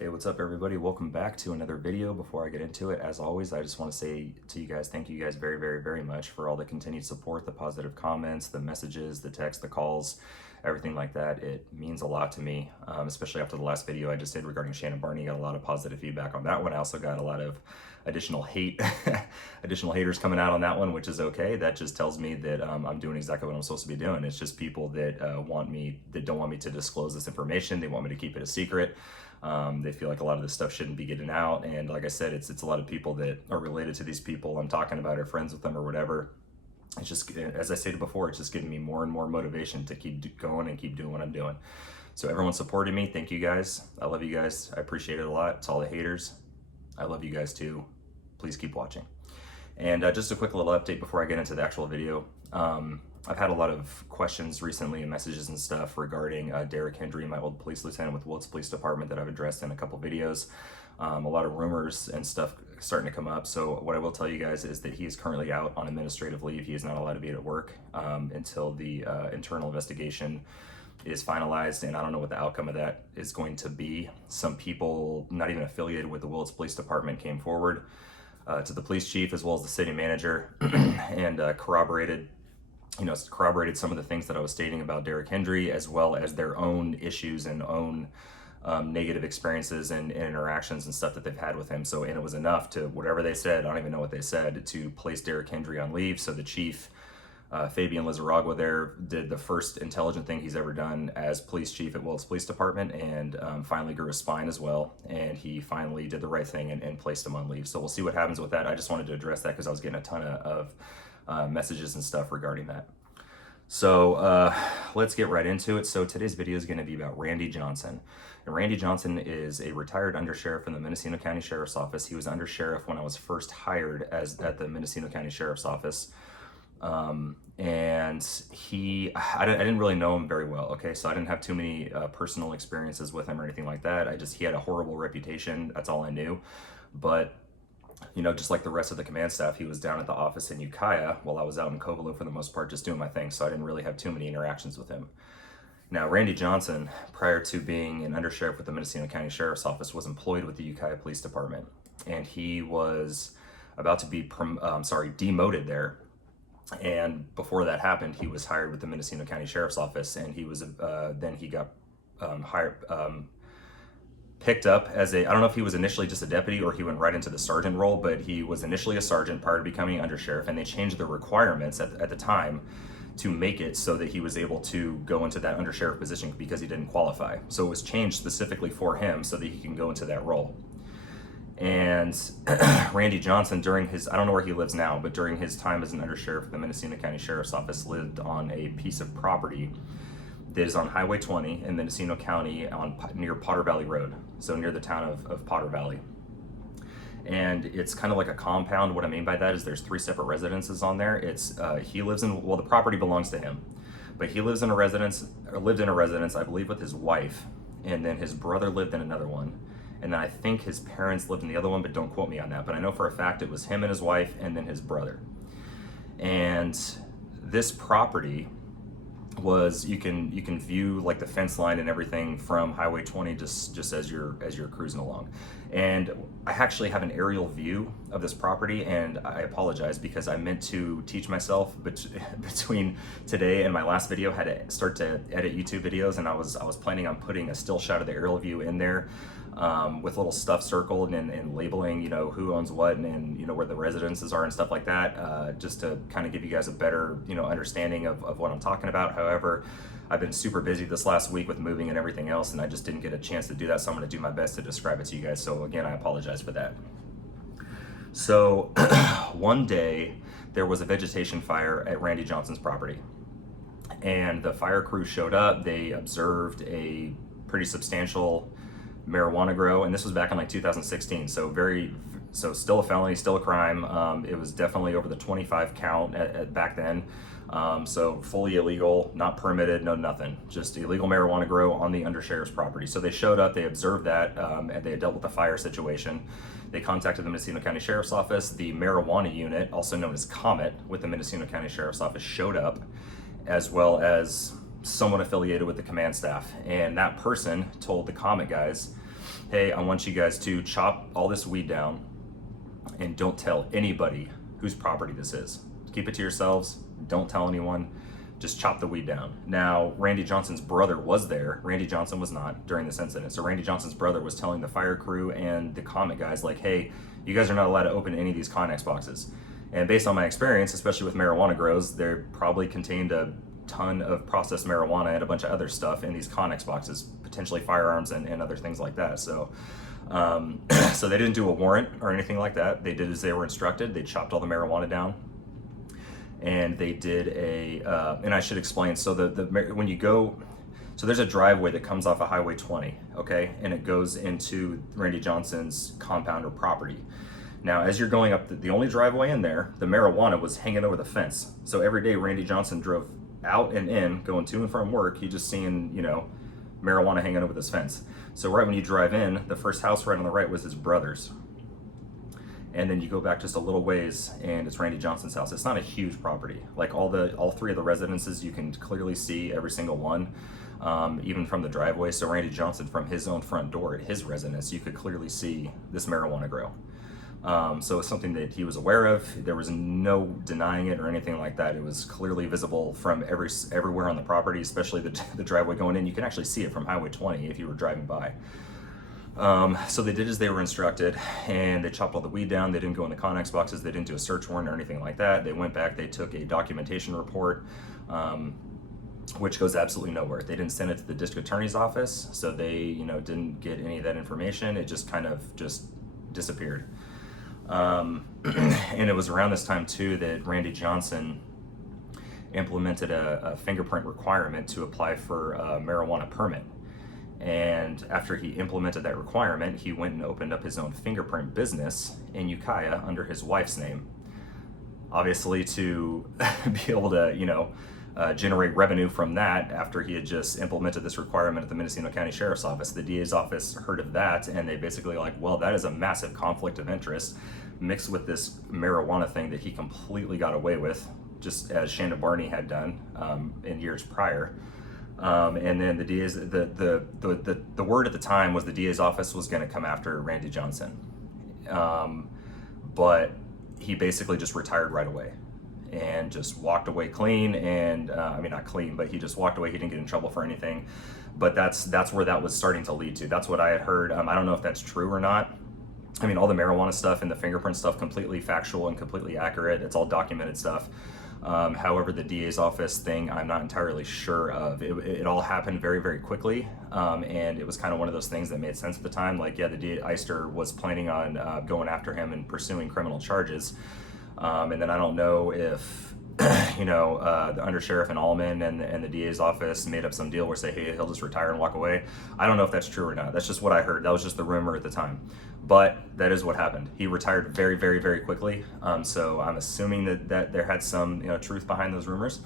Hey, what's up everybody? Welcome back to another video. Before I get into it, as always, I just want to say to you guys, thank you guys very much for all the continued support, the positive comments, the messages, the texts, the calls, everything like that. It means a lot to me, especially after the last video I just did regarding Shannon Barney. Got a lot of positive feedback on that one. I also got a lot of additional hate, additional haters coming out on that one, which is okay. That just tells me that I'm doing exactly what I'm supposed to be doing. It's just people that don't want me to disclose this information. They want me to keep it a secret. They feel like a lot of this stuff shouldn't be getting out, and like I said, it's a lot of people that are related to these people I'm talking about, or friends with them or whatever. It's just, as I stated before, it's just giving me more and more motivation to keep going and keep doing what I'm doing. So everyone supporting me, thank you guys. I love you guys. I appreciate it a lot. To all the haters, I love you guys too. Please keep watching. And just a quick little update before I get into the actual video. I've had a lot of questions recently and messages and stuff regarding Derek Hendry, my old police lieutenant with Wilkes Police Department, that I've addressed in a couple videos. A lot of rumors and stuff starting to come up. So what I will tell you guys is that he is currently out on administrative leave. He is not allowed to be at work until the internal investigation is finalized, and I don't know what the outcome of that is going to be. Some people not even affiliated with the Wilkes Police Department came forward to the police chief as well as the city manager and corroborated some of the things that I was stating about Derek Hendry, as well as their own issues and own negative experiences and interactions and stuff that they've had with him. So, and it was enough to, whatever they said, I don't even know what they said, to place Derek Hendry on leave. So the chief, Fabian Lizarragua there, did the first intelligent thing he's ever done as police chief at Wilkes Police Department, and finally grew a spine as well. And he finally did the right thing and placed him on leave. So we'll see what happens with that. I just wanted to address that because I was getting a ton of messages and stuff regarding that. So let's get right into it. So today's video is going to be about Randy Johnson. And Randy Johnson is a retired undersheriff in the Mendocino County Sheriffs Office. He was undersheriff when I was first hired at the Mendocino County Sheriffs Office. And I didn't really know him very well. Okay, so I didn't have too many personal experiences with him or anything like that. He had a horrible reputation. That's all I knew. But you know, just like the rest of the command staff, he was down at the office in Ukiah while I was out in Covelo for the most part, just doing my thing. So I didn't really have too many interactions with him. Now, Randy Johnson, prior to being an undersheriff with the Mendocino County Sheriff's Office, was employed with the Ukiah Police Department, and he was about to be demoted there. And before that happened, he was hired with the Mendocino County Sheriff's Office, and he was then he got picked up as I don't know if he was initially just a deputy or he went right into the sergeant role, but he was initially a sergeant prior to becoming undersheriff, and they changed the requirements at the time to make it so that he was able to go into that undersheriff position because he didn't qualify. So it was changed specifically for him so that he can go into that role. And Randy Johnson, during his, I don't know where he lives now, but during his time as an undersheriff at the Mendocino County Sheriff's Office, lived on a piece of property that is on Highway 20 in Mendocino County near Potter Valley Road, so near the town of Potter Valley. And it's kind of like a compound. What I mean by that is there's 3 separate residences on there. He lives in, well, the property belongs to him, but he lives in a residence, or lived in a residence, I believe, with his wife, and then his brother lived in another one. And then I think his parents lived in the other one, but don't quote me on that. But I know for a fact it was him and his wife and then his brother. And this property was, you can view like the fence line and everything from Highway 20 just as you're cruising along. And I actually have an aerial view of this property, and I apologize because I meant to teach myself between today and my last video how to start to edit YouTube videos, and I was planning on putting a still shot of the aerial view in there with little stuff circled and labeling, you know, who owns what and you know where the residences are and stuff like that, just to kind of give you guys a better, you know, understanding of what I'm talking about. However, I've been super busy this last week with moving and everything else, and I just didn't get a chance to do that, so I'm going to do my best to describe it to you guys. So again, I apologize for that. So one day there was a vegetation fire at Randy Johnson's property, and the fire crew showed up. They observed a pretty substantial marijuana grow, and this was back in like 2016, so still a felony, still a crime. It was definitely over the 25 count back then. So fully illegal, not permitted, no nothing, just illegal marijuana grow on the undersheriff's property. So they showed up, they observed that, and they had dealt with the fire situation. They contacted the Mendocino County Sheriff's Office. The marijuana unit, also known as Comet, with the Mendocino County Sheriff's Office, showed up, as well as someone affiliated with the command staff. And that person told the Comet guys hey, I want you guys to chop all this weed down and don't tell anybody whose property this is. Keep it to yourselves. Don't tell anyone. Just chop the weed down. Now, Randy Johnson's brother was there. Randy Johnson was not during this incident. So Randy Johnson's brother was telling the fire crew and the comic guys, like, hey, you guys are not allowed to open any of these Connex boxes. And based on my experience, especially with marijuana grows, they probably contained a ton of processed marijuana and a bunch of other stuff in these Connex boxes, potentially firearms and other things like that. So so they didn't do a warrant or anything like that. They did as they were instructed. They chopped all the marijuana down, and they did and I should explain. So when you go, so there's a driveway that comes off of Highway 20, okay, and it goes into Randy Johnson's compound or property. Now, as you're going up the only driveway in there, the marijuana was hanging over the fence. So every day Randy Johnson drove out and in, going to and from work, he just seeing, marijuana hanging over this fence. So right when you drive in, the first house right on the right was his brother's. And then you go back just a little ways and it's Randy Johnson's house. It's not a huge property. Like all three of the residences, you can clearly see every single one, even from the driveway. So Randy Johnson, from his own front door at his residence, you could clearly see this marijuana grow. So it's something that he was aware of. There was no denying it or anything like that. It was clearly visible from everywhere on the property, especially the driveway going in. You can actually see it from Highway 20 if you were driving by. So they did as they were instructed, and they chopped all the weed down. They didn't go in the Connex boxes. They didn't do a search warrant or anything like that. They went back, they took a documentation report, which goes absolutely nowhere. They didn't send it to the district attorney's office, so they, didn't get any of that information. It just kind of just disappeared. And it was around this time too that Randy Johnson implemented a fingerprint requirement to apply for a marijuana permit. And after he implemented that requirement, he went and opened up his own fingerprint business in Ukiah under his wife's name. Obviously to be able to, generate revenue from that after he had just implemented this requirement at the Mendocino County Sheriff's Office. The DA's office heard of that, and they basically like, well, that is a massive conflict of interest mixed with this marijuana thing that he completely got away with, just as Shanda Barney had done in years prior. And then the DA's, the word at the time was the DA's office was going to come after Randy Johnson. But he basically just retired right away and just walked away clean. And not clean, but he just walked away. He didn't get in trouble for anything. But that's where that was starting to lead to. That's what I had heard. I don't know if that's true or not. All the marijuana stuff and the fingerprint stuff, completely factual and completely accurate. It's all documented stuff. However, the DA's office thing, I'm not entirely sure of. It all happened very, very quickly, and it was kind of one of those things that made sense at the time. Like, yeah, the DA Eister was planning on going after him and pursuing criminal charges, and then I don't know if the Undersheriff and Allman and the DA's office made up some deal where say, hey, he'll just retire and walk away. I don't know if that's true or not. That's just what I heard. That was just the rumor at the time. But that is what happened. He retired very, very, very quickly. So I'm assuming that there had some truth behind those rumors.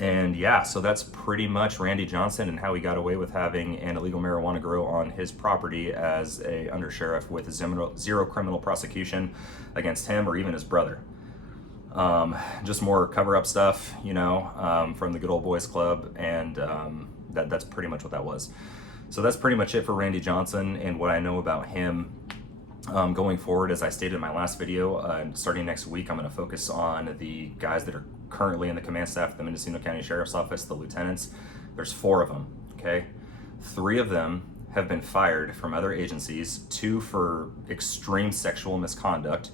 And yeah, so that's pretty much Randy Johnson and how he got away with having an illegal marijuana grow on his property as a undersheriff with zero criminal prosecution against him or even his brother. Just more cover-up stuff, from the good old boys club, and that's pretty much what that was. So that's pretty much it for Randy Johnson and what I know about him. Going forward, as I stated in my last video, starting next week, I'm going to focus on the guys that are currently in the command staff at the Mendocino County Sheriff's Office, the lieutenants. There's 4 of them, okay? 3 of them have been fired from other agencies, 2 for extreme sexual misconduct,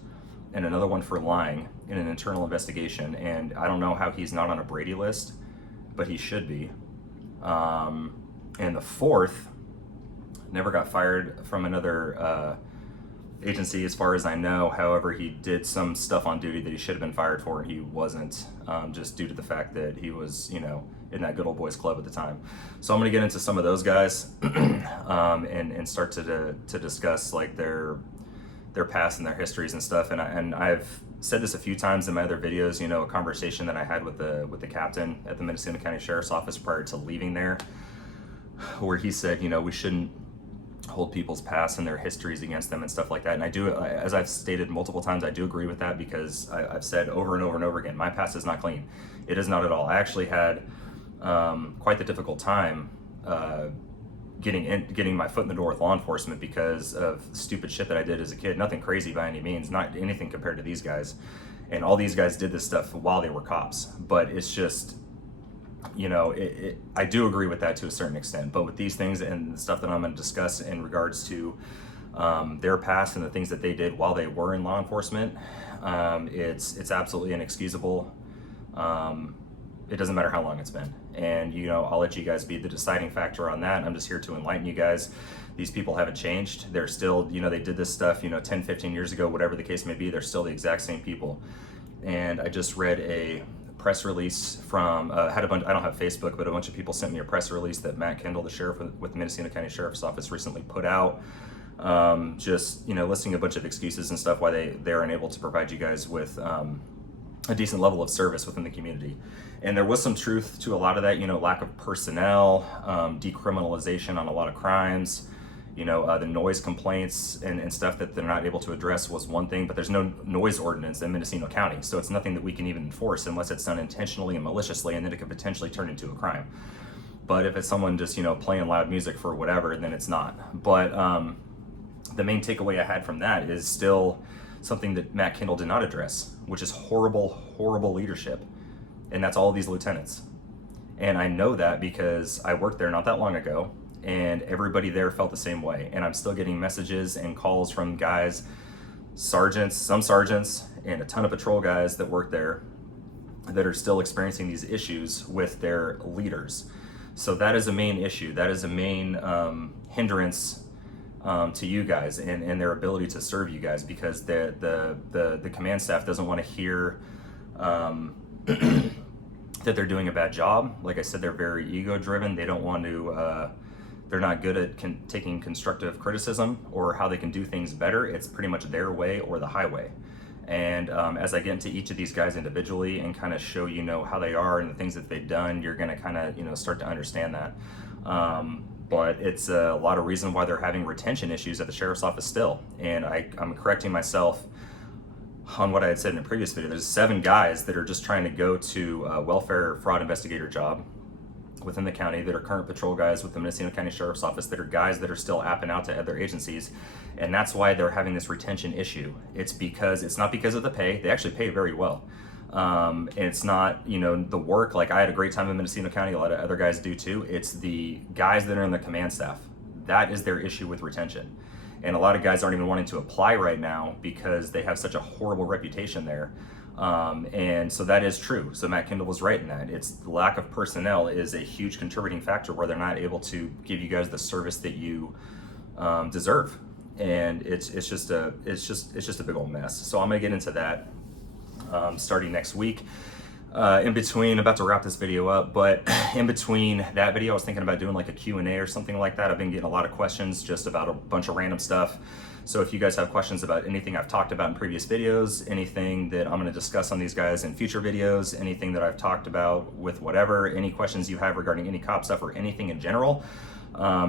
and another one for lying in an internal investigation. And I don't know how he's not on a Brady list, but he should be. And the 4th never got fired from another agency as far as I know. However, he did some stuff on duty that he should have been fired for, and he wasn't, just due to the fact that he was, in that good old boys club at the time. So I'm going to get into some of those guys and start to discuss like their past and their histories and stuff. And I've said this a few times in my other videos, a conversation that I had with the captain at the Mendocino County Sheriff's Office prior to leaving there, where he said, we shouldn't hold people's past and their histories against them and stuff like that. And I do, as I've stated multiple times, I do agree with that, because I've said over and over and over again, my past is not clean. It is not at all. I actually had quite the difficult time getting my foot in the door with law enforcement because of stupid shit that I did as a kid. Nothing crazy by any means, not anything compared to these guys. And all these guys did this stuff while they were cops. But it's just, you know, I do agree with that to a certain extent. But with these things and the stuff that I'm going to discuss in regards to their past and the things that they did while they were in law enforcement, it's absolutely inexcusable. It doesn't matter how long it's been. And, you know, I'll let you guys be the deciding factor on that. I'm just here to enlighten you guys. These people haven't changed. They're still, you know, they did this stuff, you know, 10, 15 years ago, whatever the case may be. They're still the exact same people. And I just read a press release from, I don't have Facebook, but a bunch of people sent me a press release that Matt Kendall, the sheriff with the Mendocino County Sheriffs Office, recently put out. Just, you know, listing a bunch of excuses and stuff why they're unable to provide you guys with a decent level of service within the community. And there was some truth to a lot of that, you know, lack of personnel, decriminalization on a lot of crimes, you know, the noise complaints and stuff that they're not able to address was one thing, but there's no noise ordinance in Mendocino County. So it's nothing that we can even enforce unless it's done intentionally and maliciously, and then it could potentially turn into a crime. But if it's someone just, you know, playing loud music for whatever, then it's not. But the main takeaway I had from that is still something that Matt Kendall did not address, which is horrible, horrible leadership. And that's all these lieutenants. And I know that because I worked there not that long ago, and everybody there felt the same way. And I'm still getting messages and calls from guys, sergeants, some sergeants, and a ton of patrol guys that work there that are still experiencing these issues with their leaders. So that is a main issue. That is a main hindrance to you guys and their ability to serve you guys, because the command staff doesn't want to hear that they're doing a bad job. Like I said, they're very ego driven. They don't want to, they're not good at taking constructive criticism or how they can do things better. It's pretty much their way or the highway. And as I get into each of these guys individually and kind of show, you know, how they are and the things that they've done, you're going to kind of, you know, start to understand that. But it's a lot of reason why they're having retention issues at the sheriff's office still. And I'm correcting myself on what I had said in a previous video. There's 7 guys that are just trying to go to a welfare fraud investigator job within the county that are current patrol guys with the Mendocino County Sheriff's Office, that are guys that are still apping out to other agencies. And that's why they're having this retention issue. It's not because of the pay. They actually pay very well. And it's not, you know, the work. Like, I had a great time in Mendocino County. A lot of other guys do too. It's the guys that are in the command staff. That is their issue with retention. And a lot of guys aren't even wanting to apply right now because they have such a horrible reputation there. And so that is true. So Matt Kendall was right in that. It's the lack of personnel is a huge contributing factor where they're not able to give you guys the service that you deserve. And it's just a big old mess. So I'm gonna get into that starting next week. In between, about to wrap this video up, but in between that video, I was thinking about doing like a Q&A or something like that. I've been getting a lot of questions just about a bunch of random stuff. So if you guys have questions about anything I've talked about in previous videos, anything that I'm going to discuss on these guys in future videos, anything that I've talked about with whatever, any questions you have regarding any cop stuff or anything in general,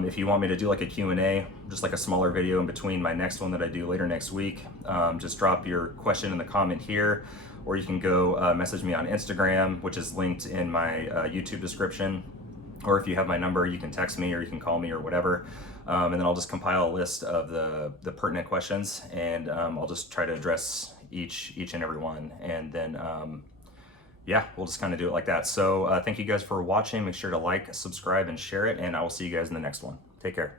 if you want me to do like a Q&A, just like a smaller video in between my next one that I do later next week, just drop your question in the comment here. Or you can go message me on Instagram, which is linked in my YouTube description. Or if you have my number, you can text me or you can call me or whatever. And then I'll just compile a list of the pertinent questions, and I'll just try to address each and every one. And then, yeah, we'll just kind of do it like that. So thank you guys for watching. Make sure to like, subscribe, and share it. And I will see you guys in the next one. Take care.